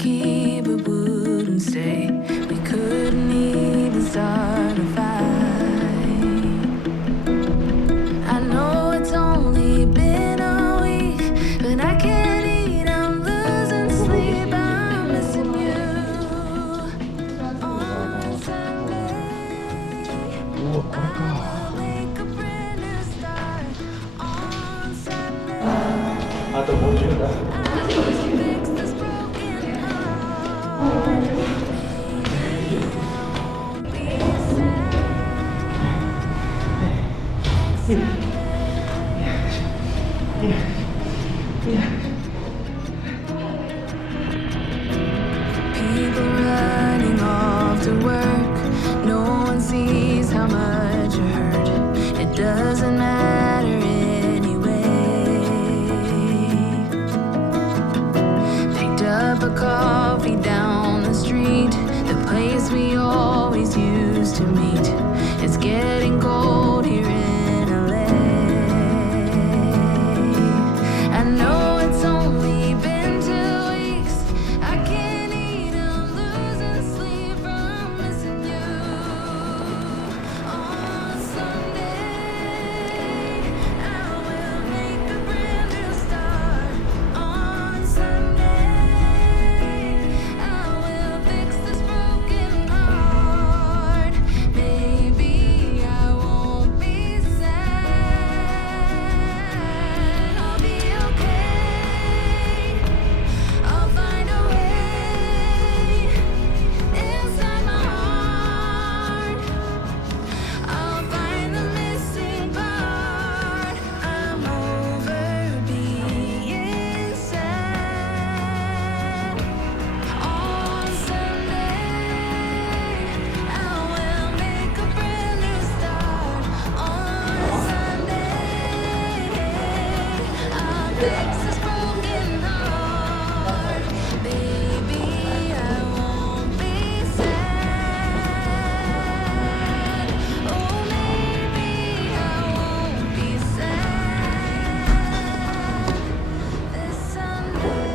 keep but wouldn't stay. We couldn't even start a fight. I know it's only been a week, but I can't eat, I'm losing sleep, I'm missing you. On Sunday, I will make a brand new start. On Sunday, I will fix this broken heart. Maybe I won't be sad. People running off to work, no one sees how much you hurt. It doesn't matter anyway. Picked up a coffee down the street, the place we always used to meet. It's getting cold here in LA. I know it's only been 2 weeks. I can't eat, I'm losing sleep from missing you. On Sunday, I will make a brand new start. On Sunday, I will fix this broken heart. Maybe I won't be sad. I'll be okay. I'll find a way inside my heart. I'll find the missing part. I'm over being sad. On Sunday, I will make a brand new start. On Sunday, I'll fix this broken heart. Baby, I won't be sad. Oh, maybe I won't be sad this Sunday.